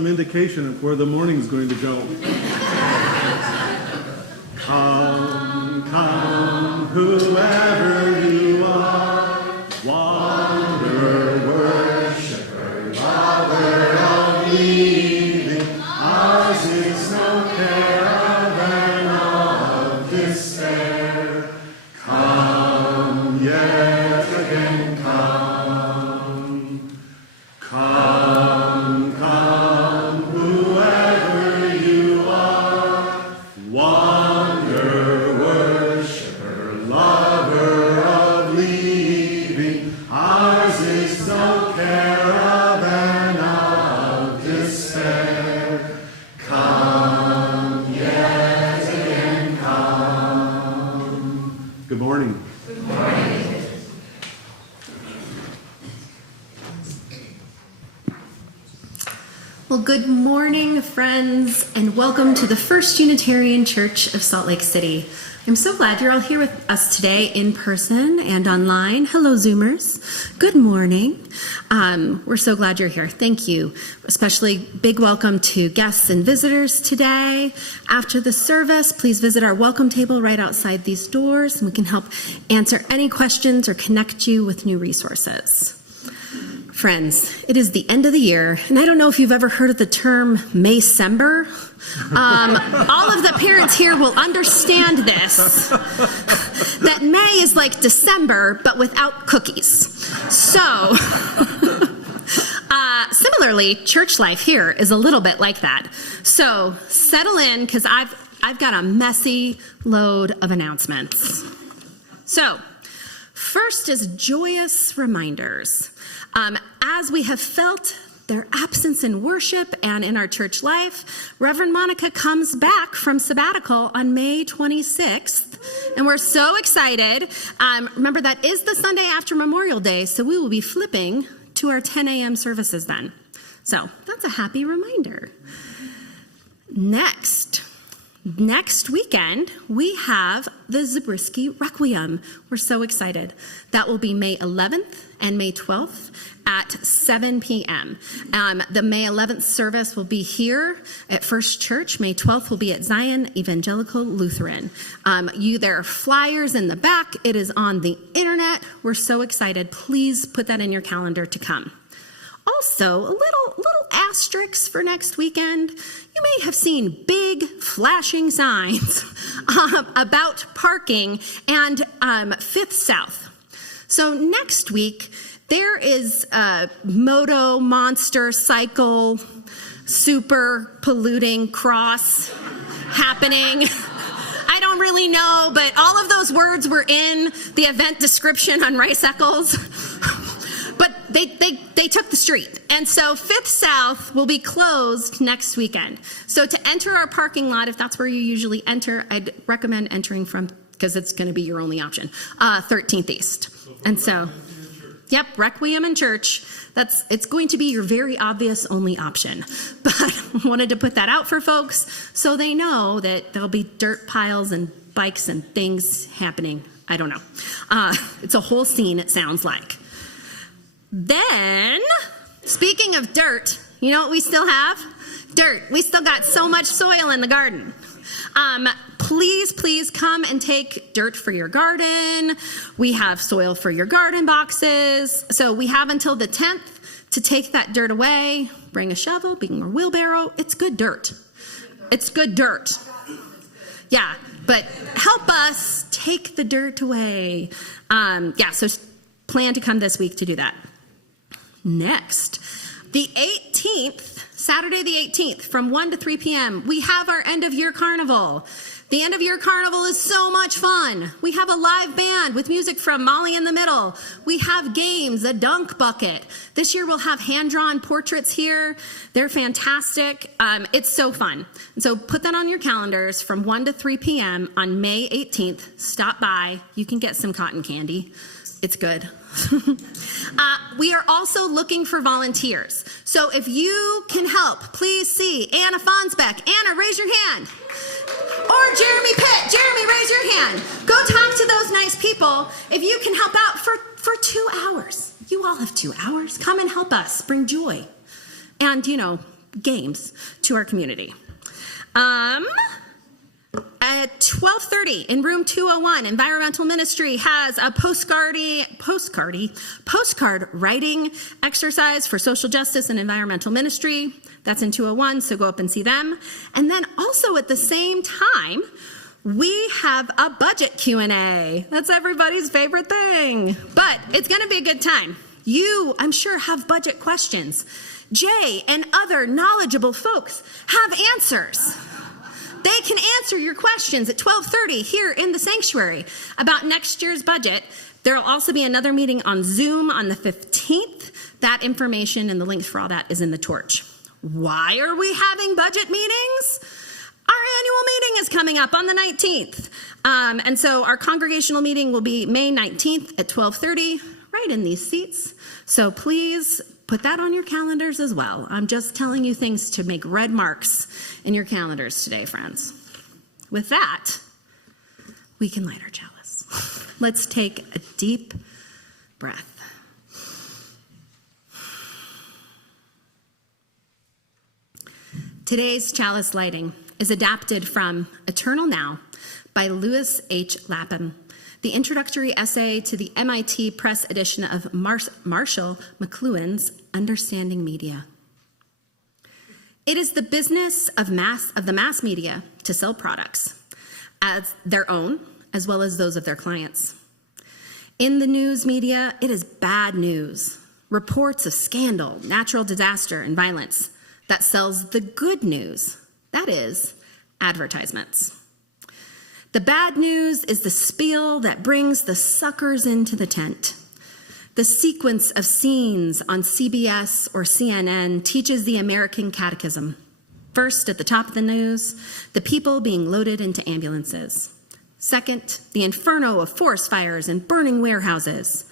some indication of where the morning's going to go. Come, come, whoever you are, wanderer, worshiper, lover of leaving, ours is no caravan of despair. Come, yet again come. Come, come, whoever you are, wanderer, worshiper, lover of leaving, ours is no caravan of despair. Come, yet again come. Good morning. Good morning. Well, good morning, friends, and welcome to the First Unitarian Church of Salt Lake City. I'm so glad you're all here with us today in person and online. Hello, Zoomers. Good morning. We're so glad you're here. Thank you. Especially big welcome to guests and visitors today. After the service, please visit our welcome table right outside these doors, and we can help answer any questions or connect you with new resources. Friends, it is the end of the year, and I don't know if you've ever heard of the term Maycember. All of the parents here will understand this, that May is like December, but without cookies. So, similarly, church life here is a little bit like that. So, settle in, because I've got a messy load of announcements. So, first is joyous reminders. As we have felt their absence in worship and in our church life, Reverend Monica comes back from sabbatical on May 26th, and we're so excited. Remember, that is the Sunday after Memorial Day, so we will be flipping to our 10 a.m. services then. So that's a happy reminder. Next weekend, we have the Zabriskie Requiem. We're so excited. That will be May 11th and May 12th at 7 p.m. The May 11th service will be here at First Church. May 12th will be at Zion Evangelical Lutheran. There are flyers in the back. It is on the internet. We're so excited. Please put that in your calendar to come. Also, a little asterisk for next weekend. You may have seen big flashing signs about parking and 5th South. So next week, there is a moto, monster, cycle, super polluting cross happening. I don't really know, but all of those words were in the event description on Rice Eccles. But they took the street. And so 5th South will be closed next weekend. So to enter our parking lot, if that's where you usually enter, I'd recommend entering from, because it's going to be your only option, 13th East. And so, yep, Requiem and church. It's going to be your very obvious only option. But I wanted to put that out for folks so they know that there'll be dirt piles and bikes and things happening. I don't know. It's a whole scene, it sounds like. Then, speaking of dirt, you know what we still have? Dirt. We still got so much soil in the garden. Please come and take dirt for your garden. We have soil for your garden boxes. So we have until the 10th to take that dirt away. Bring a shovel, bring a wheelbarrow. It's good dirt. It's good dirt. Yeah, but help us take the dirt away. So plan to come this week to do that. Next, the 18th, Saturday the 18th, from 1 to 3 p.m., we have our end-of-year carnival. The end-of-year carnival is so much fun. We have a live band with music from Molly in the Middle. We have games, a dunk bucket. This year we'll have hand-drawn portraits here. They're fantastic. It's so fun. And so put that on your calendars from 1 to 3 p.m. on May 18th. Stop by. You can get some cotton candy. It's good. We are also looking for volunteers. So if you can help, please see Anna Fonsbeck. Anna, raise your hand. Or Jeremy Pitt. Jeremy, raise your hand. Go talk to those nice people. If you can help out for 2 hours. You all have 2 hours. Come and help us. Bring joy. And, games to our community. At 12:30 in room 201, Environmental Ministry has a postcard writing exercise for social justice and environmental ministry. That's in 201, so go up and see them. And then also at the same time, we have a budget Q&A. That's everybody's favorite thing. But it's going to be a good time. You, I'm sure, have budget questions. Jay and other knowledgeable folks have answers. They can answer your questions at 12:30 here in the sanctuary about next year's budget. There will also be another meeting on Zoom on the 15th. That information and the links for all that is in the torch. Why are we having budget meetings? Our annual meeting is coming up on the 19th. And so our congregational meeting will be May 19th at 12:30, right in these seats. So please put that on your calendars as well. I'm just telling you things to make red marks in your calendars today, friends. With that, we can light our chalice. Let's take a deep breath. Today's chalice lighting is adapted from Eternal Now by Louis H. Lapham, the introductory essay to the MIT Press edition of Marshall McLuhan's Understanding Media. It is the business of the mass media to sell products as their own, as well as those of their clients. In the news media, it is bad news, reports of scandal, natural disaster, and violence that sells the good news, that is, advertisements. The bad news is the spiel that brings the suckers into the tent. The sequence of scenes on CBS or CNN teaches the American catechism. First, at the top of the news, the people being loaded into ambulances. Second, the inferno of forest fires and burning warehouses.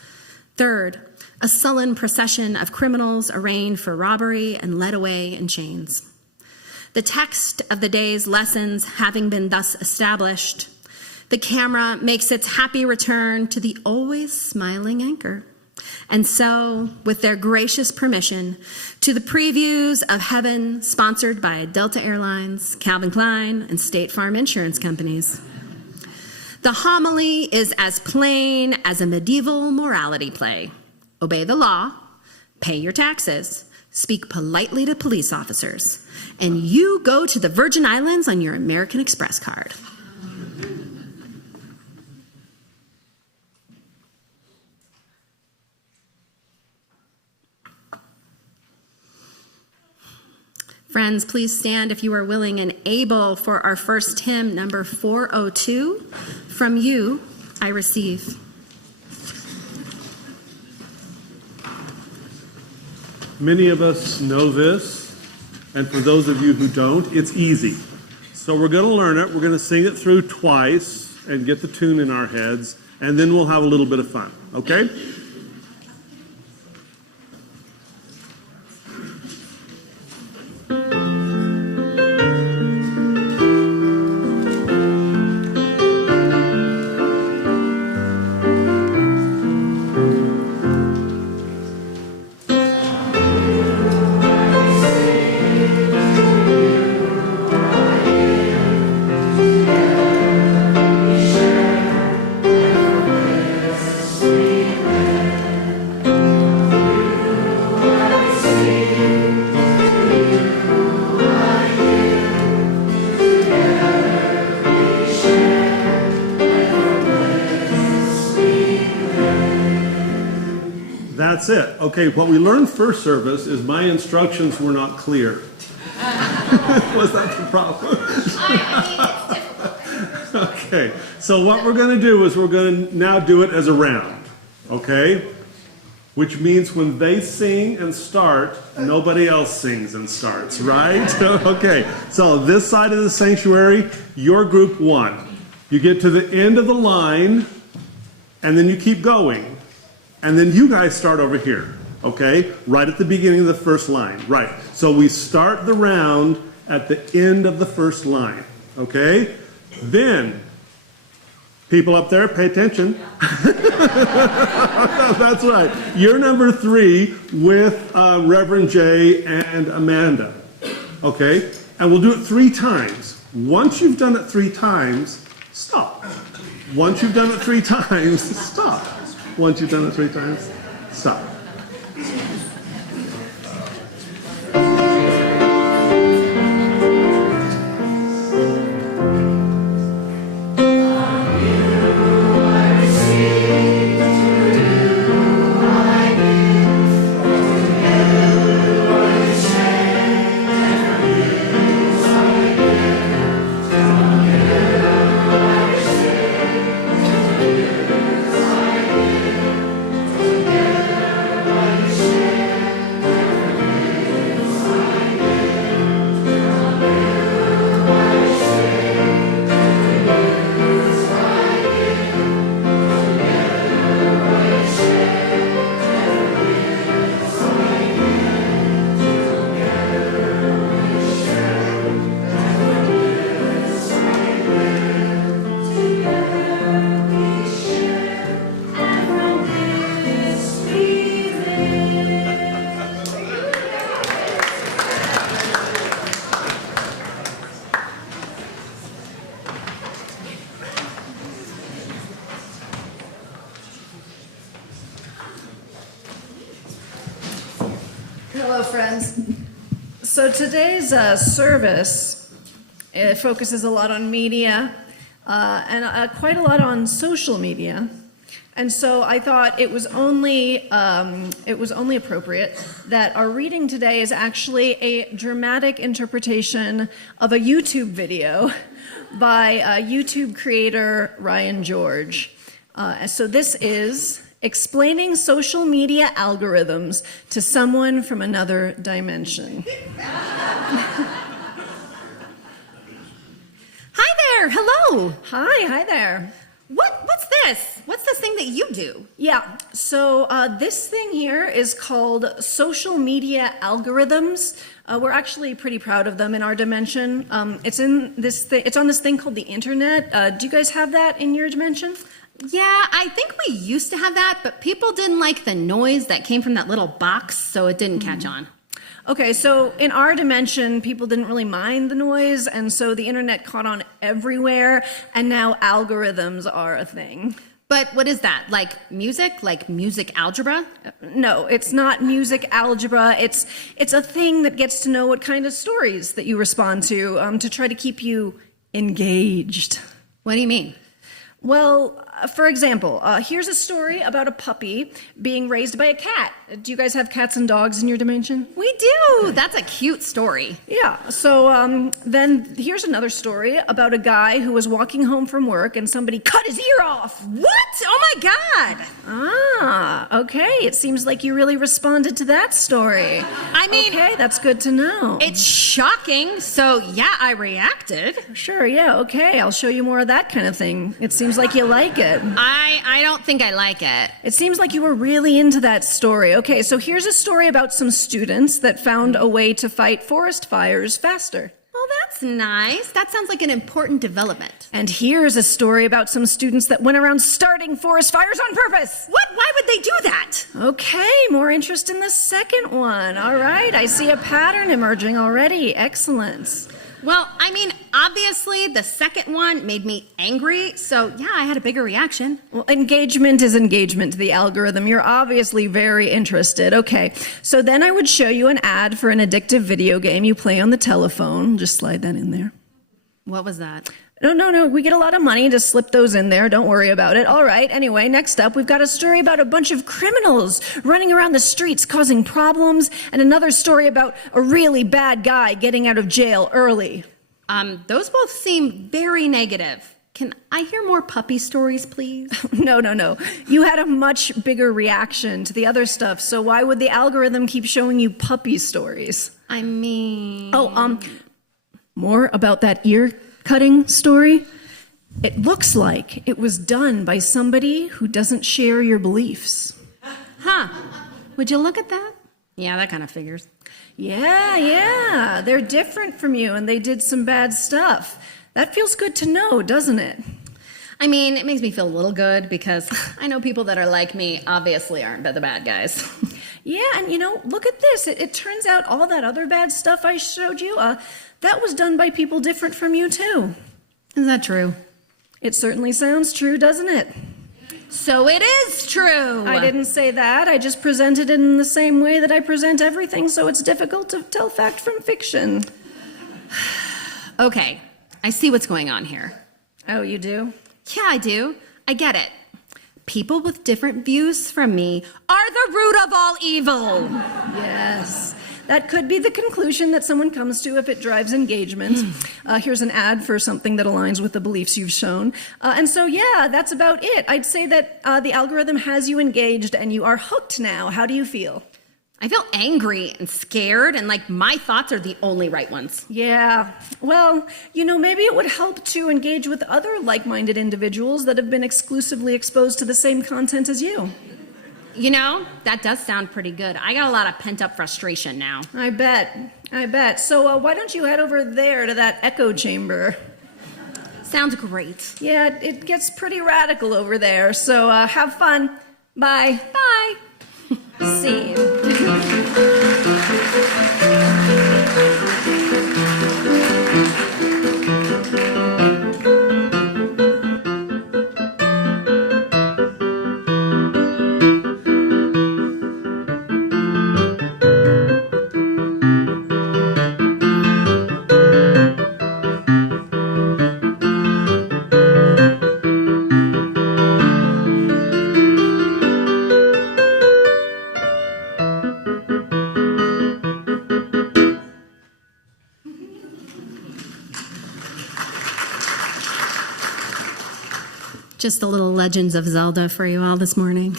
Third, a sullen procession of criminals arraigned for robbery and led away in chains. The text of the day's lessons having been thus established, the camera makes its happy return to the always smiling anchor. And so, with their gracious permission, to the previews of heaven sponsored by Delta Airlines, Calvin Klein, and State Farm Insurance Companies. The homily is as plain as a medieval morality play. Obey the law, pay your taxes, speak politely to police officers, and you go to the Virgin Islands on your American Express card. Friends, please stand if you are willing and able for our first hymn, number 402. From you, I receive. Many of us know this, and for those of you who don't, it's easy. So we're going to learn it. We're going to sing it through twice and get the tune in our heads, and then we'll have a little bit of fun, okay? That's it. Okay, what we learned first service is my instructions were not clear. Was that the problem? Okay, so what we're going to do is we're going to now do it as a round, okay? Which means when they sing and start, nobody else sings and starts, right? Okay, so this side of the sanctuary, you're group one. You get to the end of the line, and then you keep going. And then you guys start over here, okay? Right at the beginning of the first line, right. So we start the round at the end of the first line, okay? Then, people up there, pay attention. That's right. You're number 3 with Reverend Jay and Amanda, Okay? And we'll do it 3 times. Once you've done it 3 times, stop. Once you've done it 3 times, stop. Once you've done it 3 times, stop. Hello, friends. So today's service focuses a lot on media and quite a lot on social media. And so I thought it was only appropriate that our reading today is actually a dramatic interpretation of a YouTube video by YouTube creator Ryan George. So this is Explaining Social Media Algorithms to Someone from Another Dimension. Hi there. Hello. Hi there. What's this? What's this thing that you do? Yeah, so this thing here is called social media algorithms. We're actually pretty proud of them in our dimension. It's on this thing called the internet. Do you guys have that in your dimension? Yeah, I think we used to have that, but people didn't like the noise that came from that little box, so it didn't catch on. Okay, so in our dimension, people didn't really mind the noise, and so the internet caught on everywhere, and now algorithms are a thing. But what is that? Like music algebra? No, it's not music algebra. It's a thing that gets to know what kind of stories that you respond to try to keep you engaged. What do you mean? Well, for example, here's a story about a puppy being raised by a cat. Do you guys have cats and dogs in your dimension? We do. That's a cute story. Yeah, so then here's another story about a guy who was walking home from work and somebody cut his ear off. What? Oh my God. Ah, okay. It seems like you really responded to that story. I mean, okay, that's good to know. It's shocking, so yeah, I reacted. Sure, yeah, okay. I'll show you more of that kind of thing. It seems like you like it. I don't think I like it. It seems like you were really into that story. Okay, so here's a story about some students that found a way to fight forest fires faster. Oh, that's nice. That sounds like an important development. And here's a story about some students that went around starting forest fires on purpose. What? Why would they do that? Okay, more interest in the second one. All right, I see a pattern emerging already. Excellent. Well, I mean, obviously the second one made me angry, so yeah, I had a bigger reaction. Well, engagement is engagement to the algorithm. You're obviously very interested. Okay, so then I would show you an ad for an addictive video game you play on the telephone. Just slide that in there. What was that? No. We get a lot of money to slip those in there. Don't worry about it. All right. Anyway, next up, we've got a story about a bunch of criminals running around the streets causing problems, and another story about a really bad guy getting out of jail early. Those both seem very negative. Can I hear more puppy stories, please? No. You had a much bigger reaction to the other stuff, so why would the algorithm keep showing you puppy stories? I mean... More about that ear-cutting story? It looks like it was done by somebody who doesn't share your beliefs. Huh. Would you look at that? Yeah, that kind of figures. Yeah. They're different from you, and they did some bad stuff. That feels good to know, doesn't it? I mean, it makes me feel a little good because I know people that are like me obviously aren't the bad guys. Yeah, and look at this. It turns out all that other bad stuff I showed you, that was done by people different from you too. Is that true? It certainly sounds true, doesn't it? So it is true. I didn't say that. I just presented it in the same way that I present everything, so it's difficult to tell fact from fiction. Okay, I see what's going on here. Oh, you do? Yeah, I do. I get it. People with different views from me are the root of all evil. Yes. That could be the conclusion that someone comes to if it drives engagement. Here's an ad for something that aligns with the beliefs you've shown. And so, yeah, that's about it. I'd say that the algorithm has you engaged and you are hooked now. How do you feel? I feel angry and scared and like my thoughts are the only right ones. Yeah. Well, maybe it would help to engage with other like-minded individuals that have been exclusively exposed to the same content as you. That does sound pretty good. I got a lot of pent-up frustration now. I bet. So why don't you head over there to that echo chamber? Sounds great. Yeah, it gets pretty radical over there. So have fun. Bye. Bye. Scene. Just a little Legends of Zelda for you all this morning.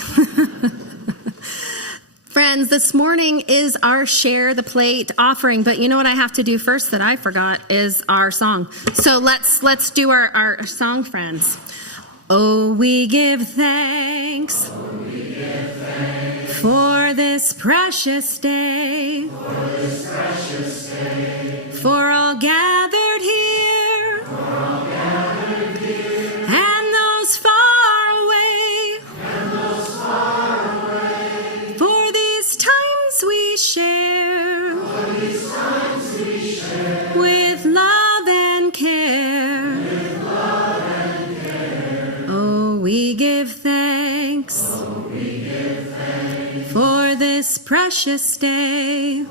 Friends, this morning is our Share the Plate offering, but you know what I have to do first that I forgot is our song. So let's do our song, friends. Oh, we give thanks, for this precious day, for all gathered here, and those far away, for these times we share, with love and care. Oh, we give thanks, for this precious day.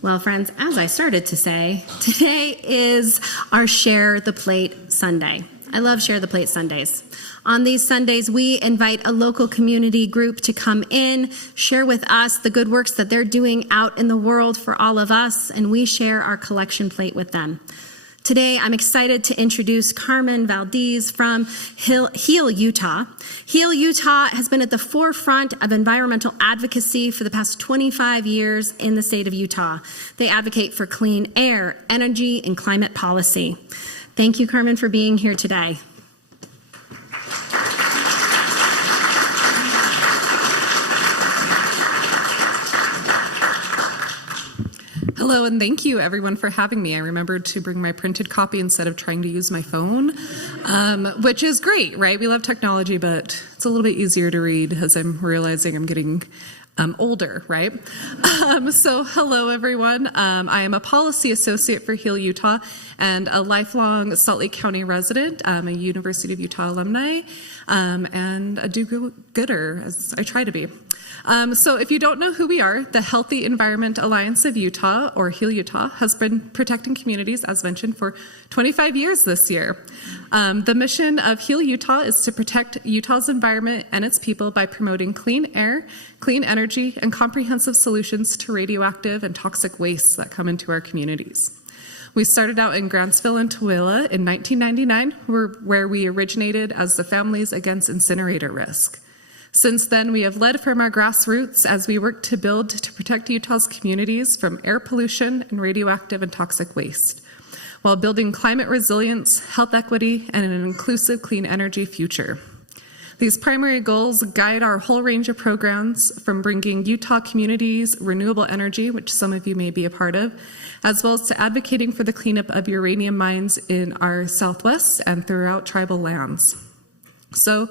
Well, friends, as I started to say, today is our Share the Plate Sunday. I love Share the Plate Sundays. On these Sundays, we invite a local community group to come in, share with us the good works that they're doing out in the world for all of us, and we share our collection plate with them. Today, I'm excited to introduce Carmen ValDez from Heal, Utah. Heal, Utah has been at the forefront of environmental advocacy for the past 25 years in the state of Utah. They advocate for clean air, energy, and climate policy. Thank you, Carmen, for being here today. Hello, and thank you everyone for having me. I remembered to bring my printed copy instead of trying to use my phone, which is great, right? We love technology, but it's a little bit easier to read as I'm realizing I'm getting older, right? So hello, everyone. I am a policy associate for Heal Utah and a lifelong Salt Lake County resident. I'm a University of Utah alumni and a do-gooder, as I try to be. So if you don't know who we are, the Healthy Environment Alliance of Utah, or Heal Utah, has been protecting communities, as mentioned, for 25 years this year. The mission of Heal Utah is to protect Utah's environment and its people by promoting clean air, clean energy, and comprehensive solutions to radioactive and toxic wastes that come into our communities. We started out in Grantsville and Tooele in 1999, where we originated as the Families Against Incinerator Risk. Since then, we have led from our grassroots as we work to build to protect Utah's communities from air pollution and radioactive and toxic waste, while building climate resilience, health equity, and an inclusive clean energy future. These primary goals guide our whole range of programs, from bringing Utah communities renewable energy, which some of you may be a part of, as well as to advocating for the cleanup of uranium mines in our Southwest and throughout tribal lands. So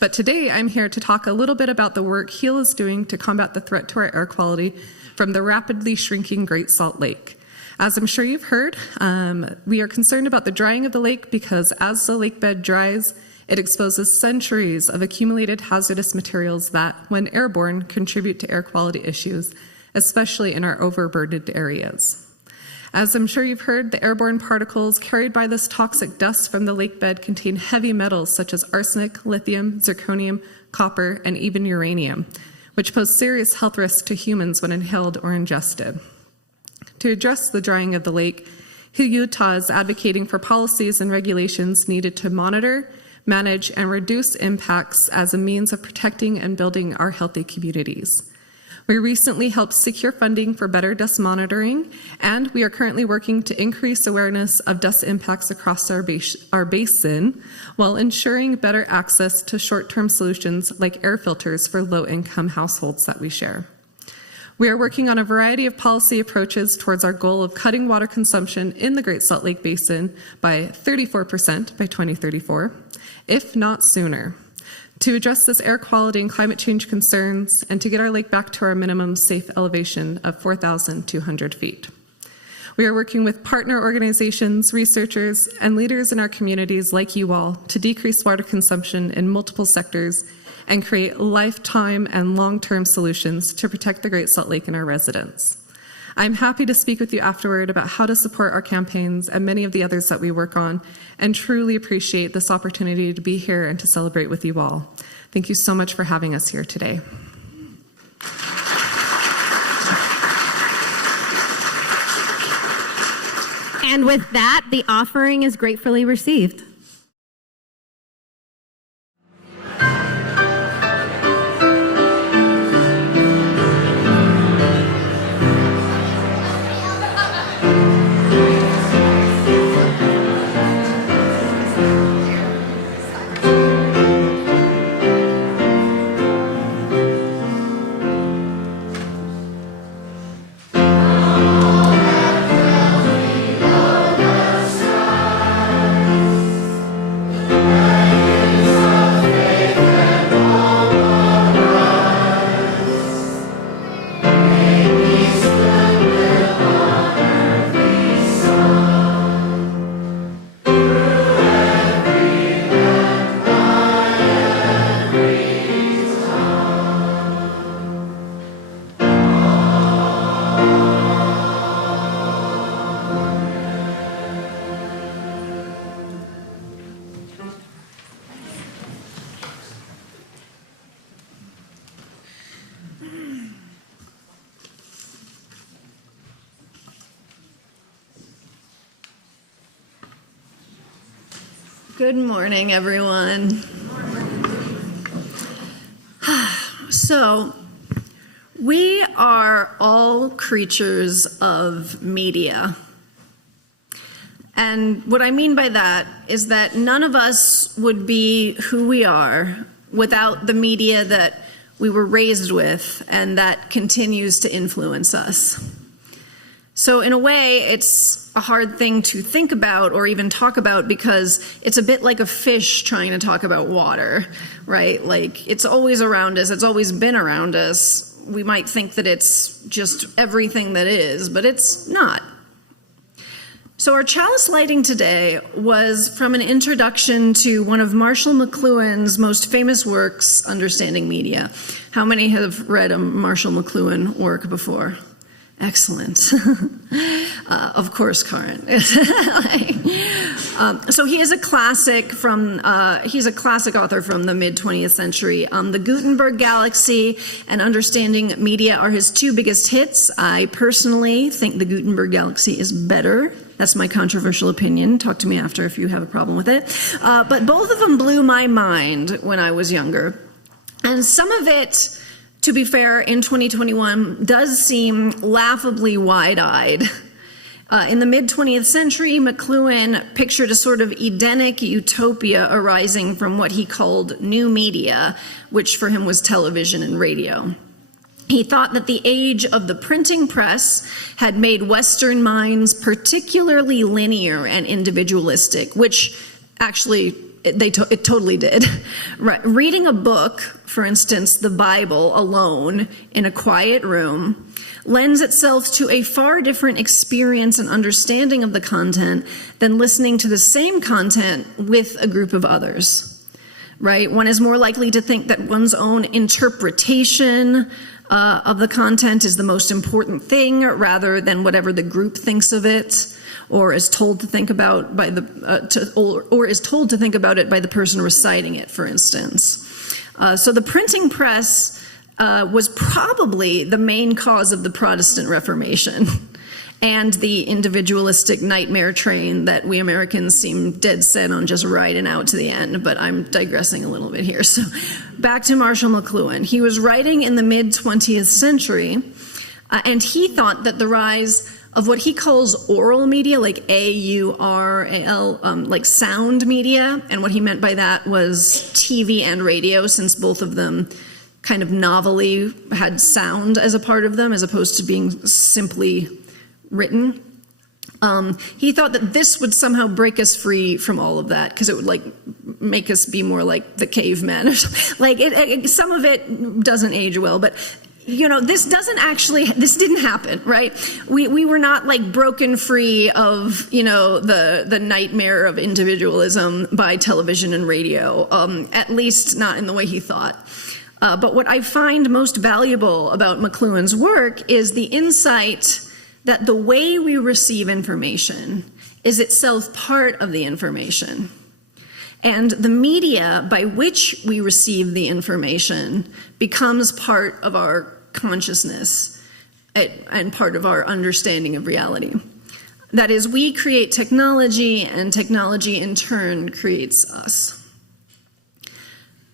But today I'm here to talk a little bit about the work HEAL is doing to combat the threat to our air quality from the rapidly shrinking Great Salt Lake. As I'm sure you've heard, we are concerned about the drying of the lake because as the lake bed dries, it exposes centuries of accumulated hazardous materials that, when airborne, contribute to air quality issues, especially in our overburdened areas. As I'm sure you've heard, the airborne particles carried by this toxic dust from the lake bed contain heavy metals such as arsenic, lithium, zirconium, copper, and even uranium, which pose serious health risks to humans when inhaled or ingested. To address the drying of the lake, Utah is advocating for policies and regulations needed to monitor, manage, and reduce impacts as a means of protecting and building our healthy communities. We recently helped secure funding for better dust monitoring, and we are currently working to increase awareness of dust impacts across our basin while ensuring better access to short-term solutions like air filters for low-income households that we share. We are working on a variety of policy approaches towards our goal of cutting water consumption in the Great Salt Lake Basin by 34% by 2034, if not sooner, to address this air quality and climate change concerns and to get our lake back to our minimum safe elevation of 4,200 feet. We are working with partner organizations, researchers, and leaders in our communities like you all to decrease water consumption in multiple sectors and create lifetime and long-term solutions to protect the Great Salt Lake and our residents. I'm happy to speak with you afterward about how to support our campaigns and many of the others that we work on, and truly appreciate this opportunity to be here and to celebrate with you all. Thank you so much for having us here today. And with that, the offering is gratefully received. Good morning, everyone. So, we are all creatures of media. And what I mean by that is that none of us would be who we are without the media that we were raised with and that continues to influence us. So in a way, it's a hard thing to think about or even talk about because it's a bit like a fish trying to talk about water, right? Like, it's always around us. It's always been around us. We might think that it's just everything that is, but it's not. So our Chalice Lighting today was from an introduction to one of Marshall McLuhan's most famous works, Understanding Media. How many have read a Marshall McLuhan work before? Excellent. Of course, Karen. So he is a classic he's a classic author from the mid-20th century. The Gutenberg Galaxy and Understanding Media are his two biggest hits. I personally think the Gutenberg Galaxy is better. That's my controversial opinion. Talk to me after if you have a problem with it. But both of them blew my mind when I was younger. And some of it, to be fair, in 2021 does seem laughably wide-eyed. In the mid-20th century, McLewin pictured a sort of Edenic utopia arising from what he called new media, which for him was television and radio. He thought that the age of the printing press had made Western minds particularly linear and individualistic, which actually it totally did. Right. Reading a book, for instance, the Bible alone in a quiet room, lends itself to a far different experience and understanding of the content than listening to the same content with a group of others. Right? One is more likely to think that one's own interpretation of the content is the most important thing, rather than whatever the group thinks of it, or is told to think about by or is told to think about it by the person reciting it, for instance. So the printing press was probably the main cause of the Protestant Reformation and the individualistic nightmare train that we Americans seem dead set on just riding out to the end, but I'm digressing a little bit here. So back to Marshall McLuhan. He was writing in the mid-20th century, and he thought that the rise of what he calls oral media, like AURAL, like sound media, and what he meant by that was TV and radio, since both of them kind of novelly had sound as a part of them, as opposed to being simply written. He thought that this would somehow break us free from all of that, because it would like make us be more like the cavemen or something. Like some of it doesn't age well, but this didn't happen, right? We were not like broken free of, the nightmare of individualism by television and radio, at least not in the way he thought. But what I find most valuable about McLuhan's work is the insight that the way we receive information is itself part of the information. And the media by which we receive the information becomes part of our consciousness and part of our understanding of reality. That is, we create technology, and technology in turn creates us.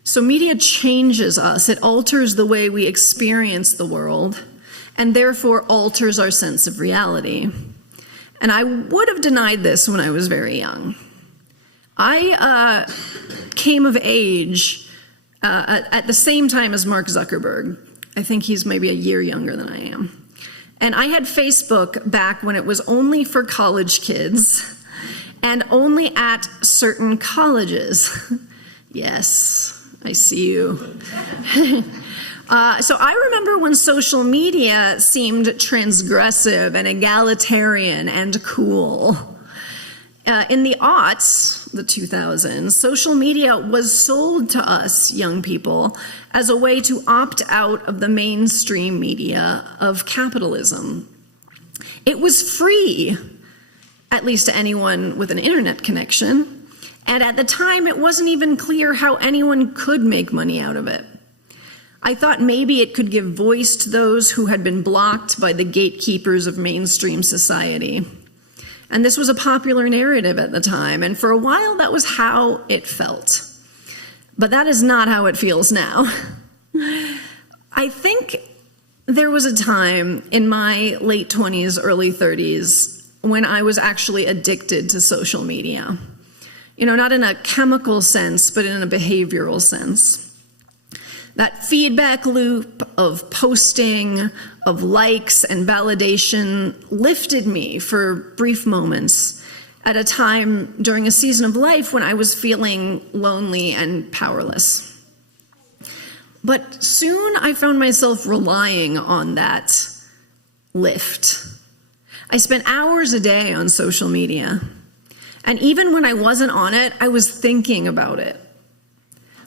So media changes us. It alters the way we experience the world, and therefore alters our sense of reality. And I would have denied this when I was very young. I came of age at the same time as Mark Zuckerberg. I think he's maybe a year younger than I am. And I had Facebook back when it was only for college kids and only at certain colleges. Yes, I see you. So I remember when social media seemed transgressive and egalitarian and cool. In the aughts, the 2000s, social media was sold to us young people as a way to opt out of the mainstream media of capitalism. It was free, at least to anyone with an internet connection, and at the time it wasn't even clear how anyone could make money out of it. I thought maybe it could give voice to those who had been blocked by the gatekeepers of mainstream society. And this was a popular narrative at the time, and for a while that was how it felt. But that is not how it feels now. I think there was a time in my late 20s, early 30s, when I was actually addicted to social media. Not in a chemical sense, but in a behavioral sense. That feedback loop of posting, of likes and validation lifted me for brief moments at a time during a season of life when I was feeling lonely and powerless. But soon I found myself relying on that lift. I spent hours a day on social media, and even when I wasn't on it, I was thinking about it.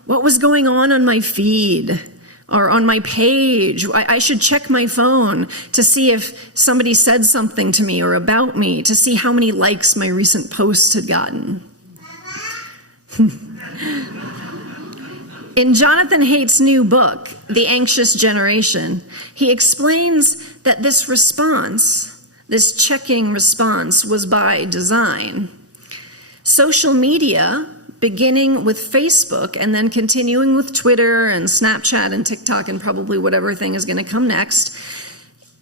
What was going on my feed or on my page? I should check my phone to see if somebody said something to me or about me, to see how many likes my recent post had gotten. In Jonathan Haidt's new book, The Anxious Generation, he explains that this response, this checking response, was by design. Social media, beginning with Facebook and then continuing with Twitter and Snapchat and TikTok and probably whatever thing is going to come next,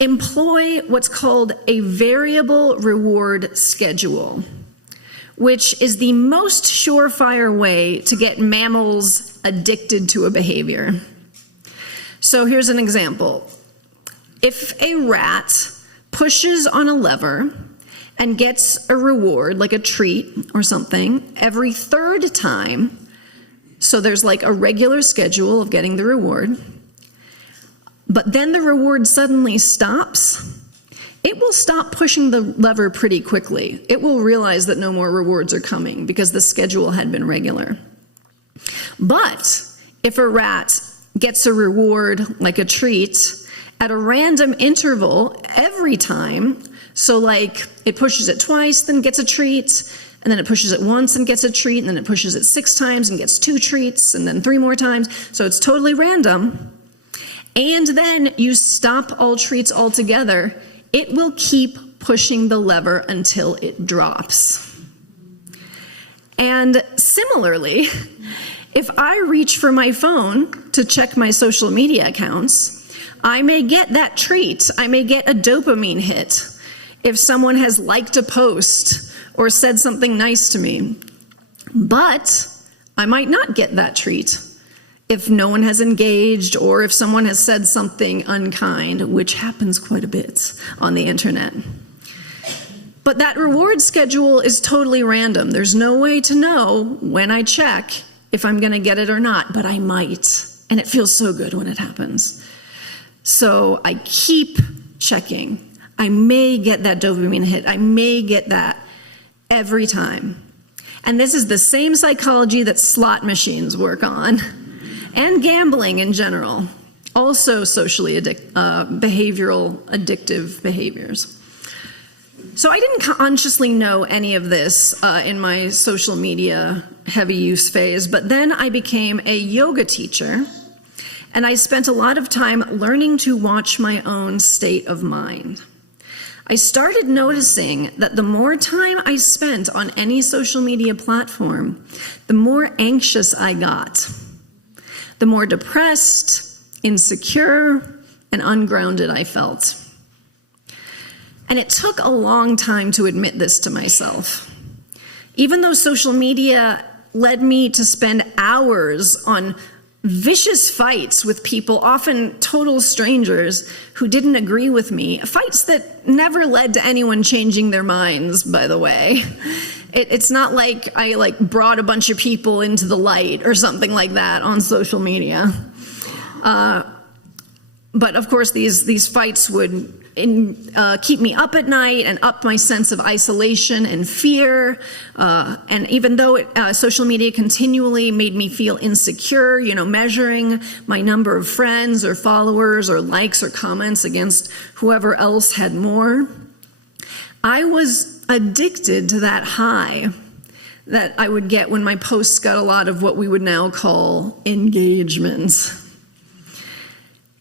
employ what's called a variable reward schedule, which is the most surefire way to get mammals addicted to a behavior. So here's an example. If a rat pushes on a lever and gets a reward, like a treat or something, every third time. So there's like a regular schedule of getting the reward. But then the reward suddenly stops. It will stop pushing the lever pretty quickly. It will realize that no more rewards are coming because the schedule had been regular. But if a rat gets a reward, like a treat, at a random interval every time, so like it pushes it twice, then gets a treat, and then it pushes it once and gets a treat, and then it pushes it 6 times and gets 2 treats, and then 3 more times, so it's totally random, and then you stop all treats altogether, it will keep pushing the lever until it drops. And similarly, if I reach for my phone to check my social media accounts, I may get that treat. I may get a dopamine hit if someone has liked a post or said something nice to me. But I might not get that treat if no one has engaged or if someone has said something unkind, which happens quite a bit on the internet. But that reward schedule is totally random. There's no way to know when I check if I'm going to get it or not, but I might. And it feels so good when it happens. So I keep checking. I may get that dopamine hit. I may get that every time. And this is the same psychology that slot machines work on, and gambling in general. Also socially behavioral, addictive behaviors. So I didn't consciously know any of this in my social media heavy use phase, but then I became a yoga teacher, and I spent a lot of time learning to watch my own state of mind. I started noticing that the more time I spent on any social media platform, the more anxious I got, the more depressed, insecure, and ungrounded I felt. And it took a long time to admit this to myself. Even though social media led me to spend hours on vicious fights with people, often total strangers, who didn't agree with me, fights that never led to anyone changing their minds, by the way. It's not like I brought a bunch of people into the light or something like that on social media. But of course, these fights would keep me up at night and up my sense of isolation and fear. And even though social media continually made me feel insecure, measuring my number of friends or followers or likes or comments against whoever else had more, I was addicted to that high that I would get when my posts got a lot of what we would now call engagement.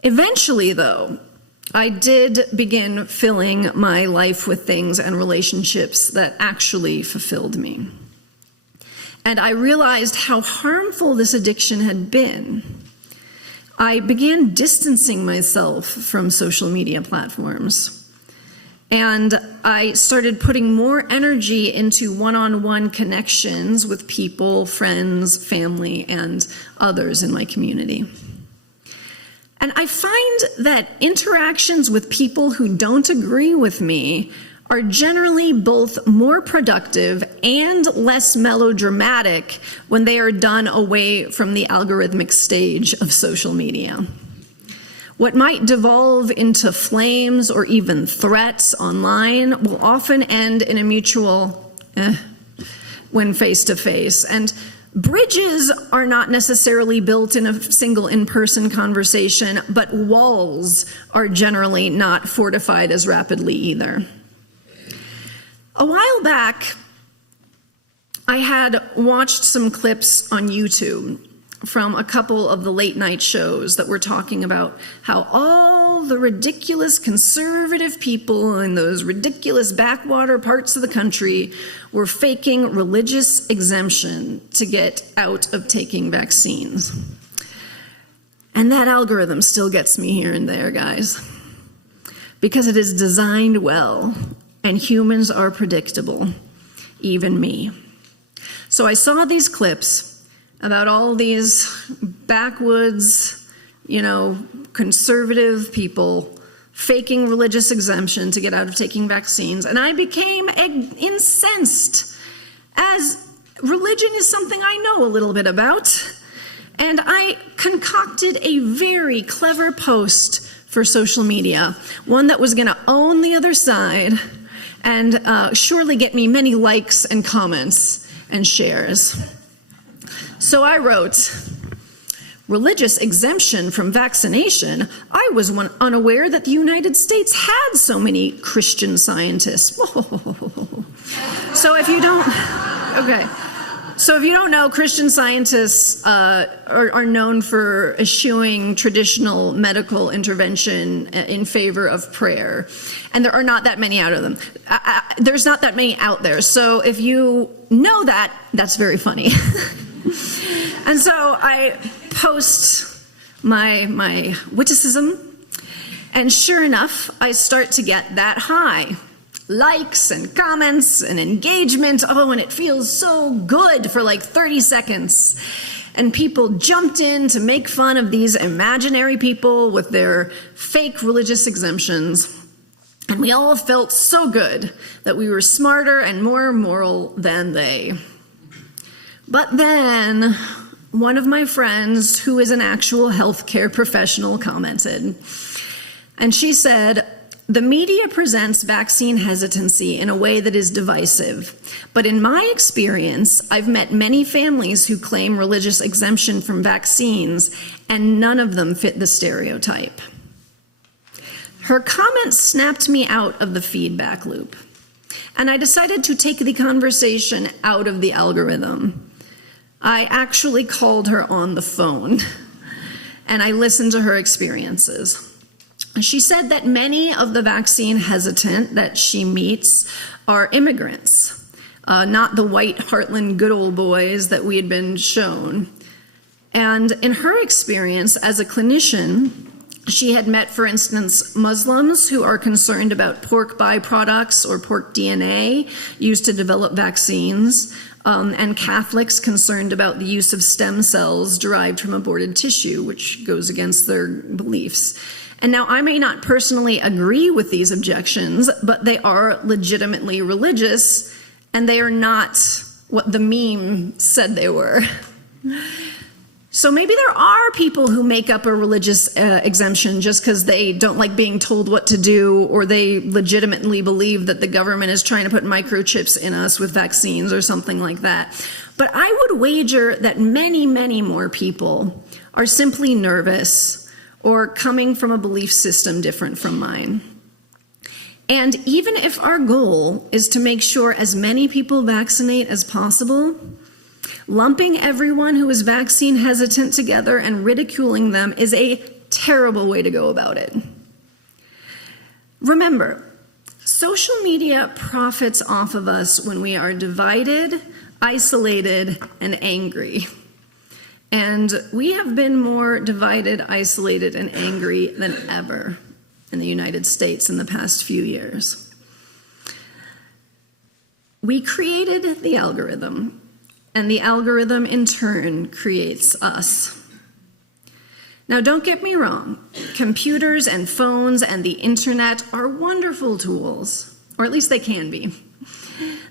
Eventually, though, I did begin filling my life with things and relationships that actually fulfilled me. And I realized how harmful this addiction had been. I began distancing myself from social media platforms. And I started putting more energy into one-on-one connections with people, friends, family, and others in my community. And I find that interactions with people who don't agree with me are generally both more productive and less melodramatic when they are done away from the algorithmic stage of social media. What might devolve into flames or even threats online will often end in a mutual when face-to-face. And bridges are not necessarily built in a single in-person conversation, but walls are generally not fortified as rapidly either. A while back, I had watched some clips on YouTube from a couple of the late night shows that were talking about how all the ridiculous conservative people in those ridiculous backwater parts of the country were faking religious exemption to get out of taking vaccines. And that algorithm still gets me here and there, guys, because it is designed well, and humans are predictable, even me. So I saw these clips about all these backwoods, conservative people faking religious exemption to get out of taking vaccines, and I became incensed, as religion is something I know a little bit about, and I concocted a very clever post for social media, one that was going to own the other side and surely get me many likes and comments and shares. So I wrote, religious exemption from vaccination. I was unaware that the United States had so many Christian scientists. So if you don't, okay. So if you don't know, Christian scientists are known for eschewing traditional medical intervention in favor of prayer. And there are not that many out of them. There's not that many out there. So if you know that, that's very funny. And so I post my witticism, and sure enough, I start to get that high. Likes and comments and engagement. Oh, and it feels so good for like 30 seconds. And people jumped in to make fun of these imaginary people with their fake religious exemptions. And we all felt so good that we were smarter and more moral than they. But then one of my friends, who is an actual healthcare professional, commented. And she said, the media presents vaccine hesitancy in a way that is divisive. But in my experience, I've met many families who claim religious exemption from vaccines, and none of them fit the stereotype. Her comment snapped me out of the feedback loop, and I decided to take the conversation out of the algorithm. I actually called her on the phone, and I listened to her experiences. She said that many of the vaccine hesitant that she meets are immigrants, not the white Heartland good old boys that we had been shown. And in her experience as a clinician, she had met, for instance, Muslims who are concerned about pork byproducts or pork DNA used to develop vaccines, and Catholics concerned about the use of stem cells derived from aborted tissue, which goes against their beliefs. And now I may not personally agree with these objections, but they are legitimately religious, and they are not what the meme said they were. So maybe there are people who make up a religious exemption just because they don't like being told what to do, or they legitimately believe that the government is trying to put microchips in us with vaccines or something like that. But I would wager that many, many more people are simply nervous or coming from a belief system different from mine. And even if our goal is to make sure as many people vaccinate as possible, lumping everyone who is vaccine hesitant together and ridiculing them is a terrible way to go about it. Remember, social media profits off of us when we are divided, isolated, and angry. And we have been more divided, isolated, and angry than ever in the United States in the past few years. We created the algorithm, and the algorithm in turn creates us. Now, don't get me wrong. Computers and phones and the internet are wonderful tools, or at least they can be.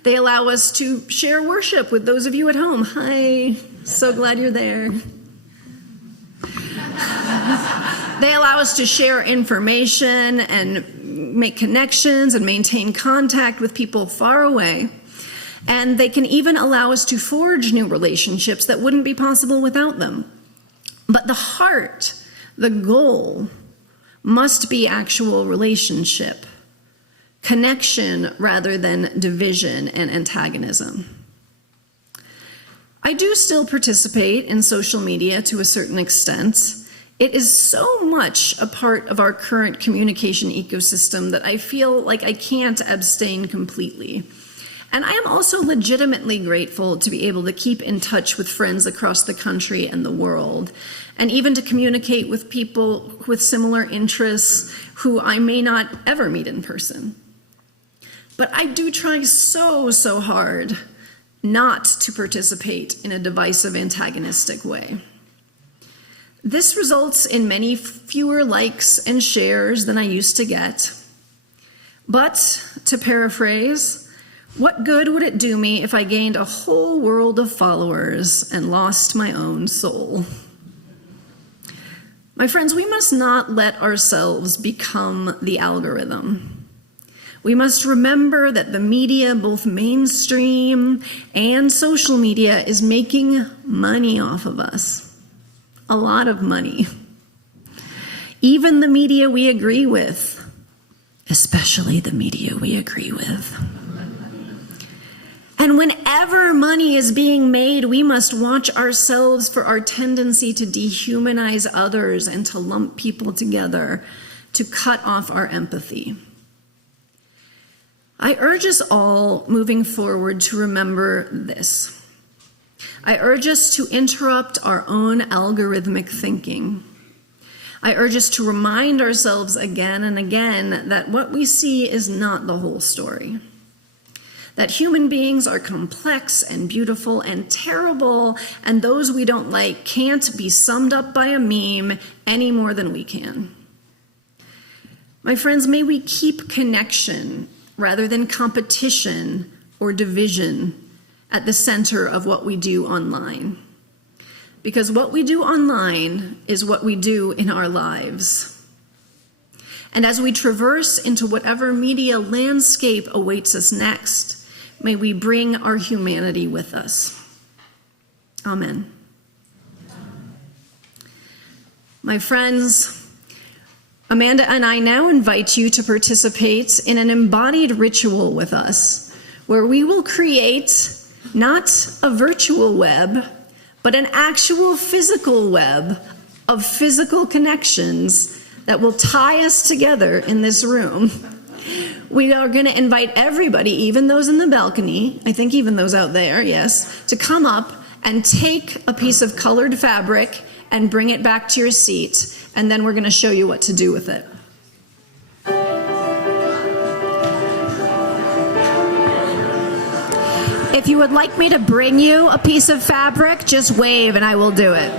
They allow us to share worship with those of you at home. Hi, so glad you're there. They allow us to share information and make connections and maintain contact with people far away. And they can even allow us to forge new relationships that wouldn't be possible without them. But the heart, the goal, must be actual relationship. Connection rather than division and antagonism. I do still participate in social media to a certain extent. It is so much a part of our current communication ecosystem that I feel like I can't abstain completely. And I am also legitimately grateful to be able to keep in touch with friends across the country and the world, and even to communicate with people with similar interests who I may not ever meet in person. But I do try so hard not to participate in a divisive, antagonistic way. This results in many fewer likes and shares than I used to get. But, to paraphrase, what good would it do me if I gained a whole world of followers and lost my own soul? My friends, we must not let ourselves become the algorithm. We must remember that the media, both mainstream and social media, is making money off of us. A lot of money. Even the media we agree with, especially the media we agree with. And whenever money is being made, we must watch ourselves for our tendency to dehumanize others and to lump people together, to cut off our empathy. I urge us all moving forward to remember this. I urge us to interrupt our own algorithmic thinking. I urge us to remind ourselves again and again that what we see is not the whole story. That human beings are complex and beautiful and terrible, and those we don't like can't be summed up by a meme any more than we can. My friends, may we keep connection rather than competition or division at the center of what we do online. Because what we do online is what we do in our lives. And as we traverse into whatever media landscape awaits us next, may we bring our humanity with us. Amen. My friends, Amanda and I now invite you to participate in an embodied ritual with us, where we will create not a virtual web, but an actual physical web of physical connections that will tie us together in this room. We are going to invite everybody, even those in the balcony, I think even those out there, yes, to come up and take a piece of colored fabric and bring it back to your seat, and then we're going to show you what to do with it. If you would like me to bring you a piece of fabric, just wave and I will do it.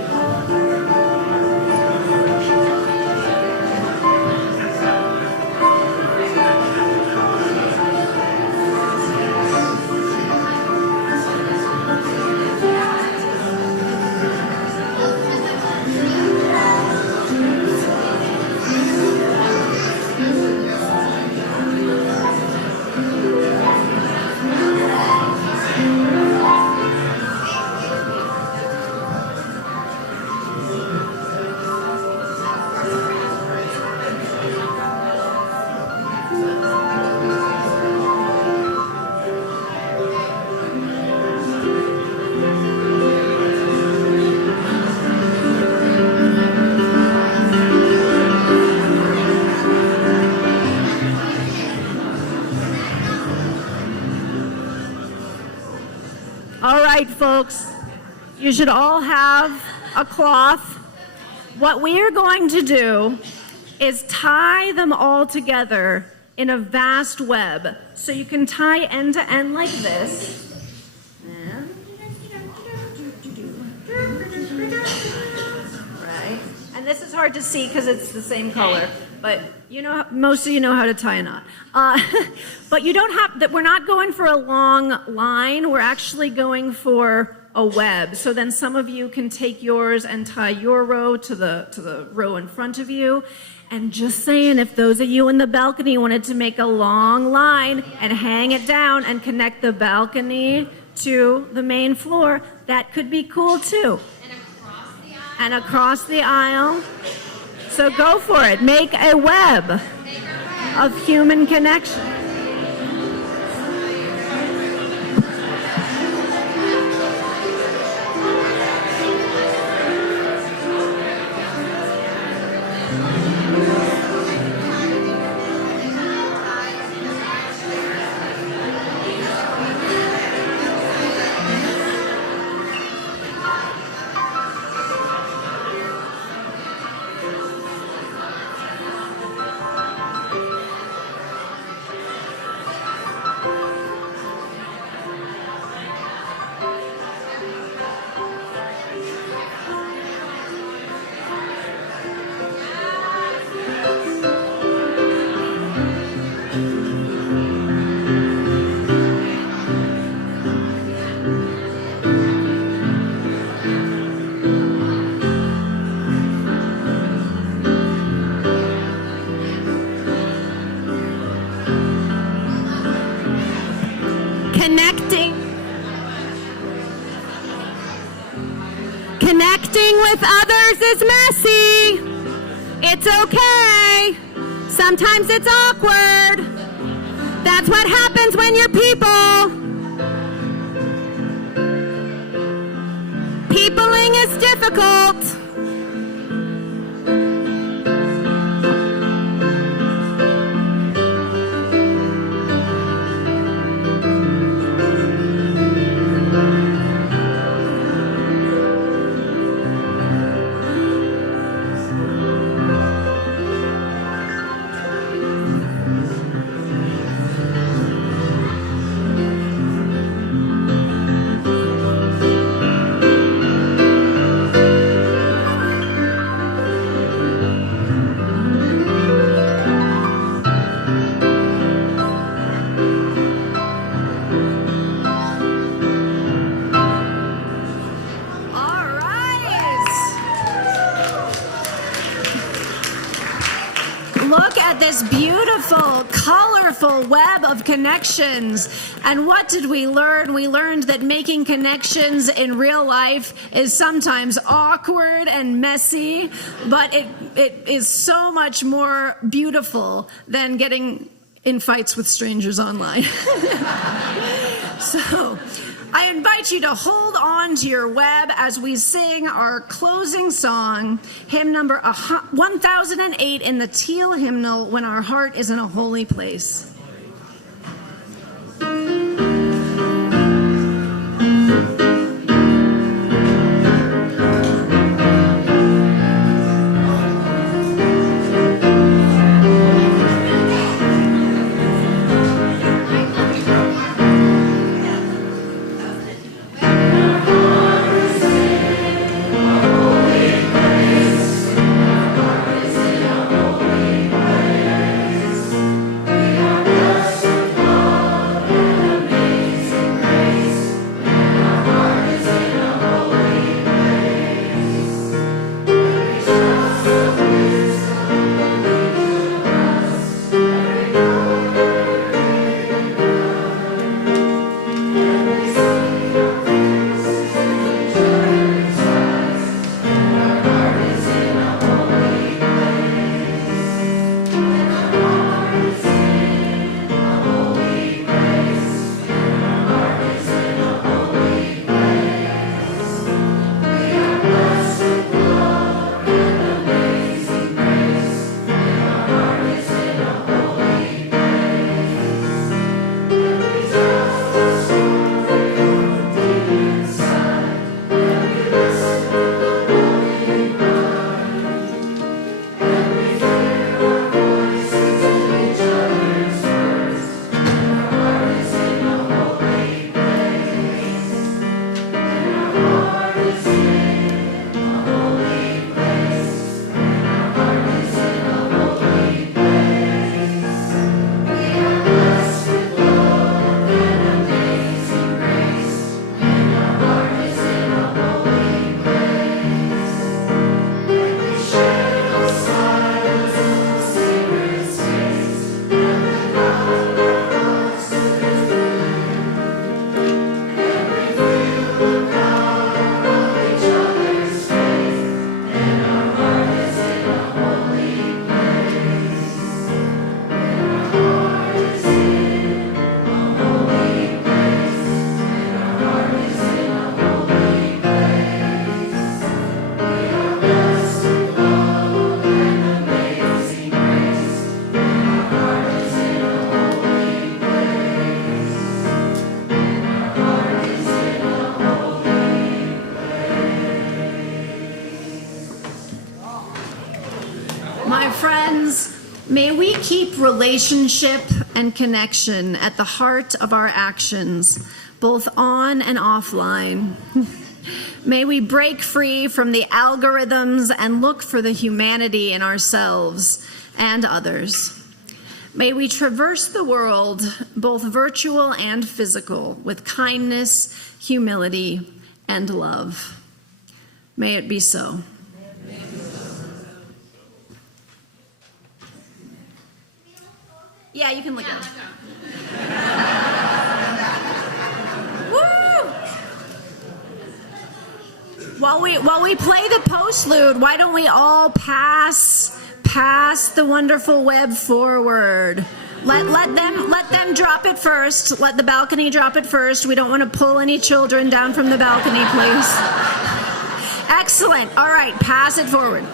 Folks, you should all have a cloth. What we are going to do is tie them all together in a vast web. So you can tie end to end like this. Right. And this is hard to see because it's the same color. But you know, most of you know how to tie a knot. But you don't have that. We're not going for a long line. We're actually going for a web. So then some of you can take yours and tie your row to the row in front of you. And just saying, if those of you in the balcony wanted to make a long line and hang it down and connect the balcony to the main floor, that could be cool too. And across the aisle. So go for it. Make a web of human connection. Connecting with others is messy. It's okay. Sometimes it's awkward. That's what happens when you're people. Peopling is difficult. This beautiful, colorful web of connections. And what did we learn? We learned that making connections in real life is sometimes awkward and messy, but it is so much more beautiful than getting in fights with strangers online. So I invite you to hold on to your web as we sing our closing song, hymn number 1008 in the Teal hymnal, When Our Heart is in a Holy Place. May we keep relationship and connection at the heart of our actions, both on and offline. May we break free from the algorithms and look for the humanity in ourselves and others. May we traverse the world, both virtual and physical, with kindness, humility, and love. May it be so. Yeah, you can look at it. Woo! While we play the postlude, why don't we all pass the wonderful web forward? Let them drop it first. Let the balcony drop it first. We don't want to pull any children down from the balcony, please. Excellent. All right, pass it forward.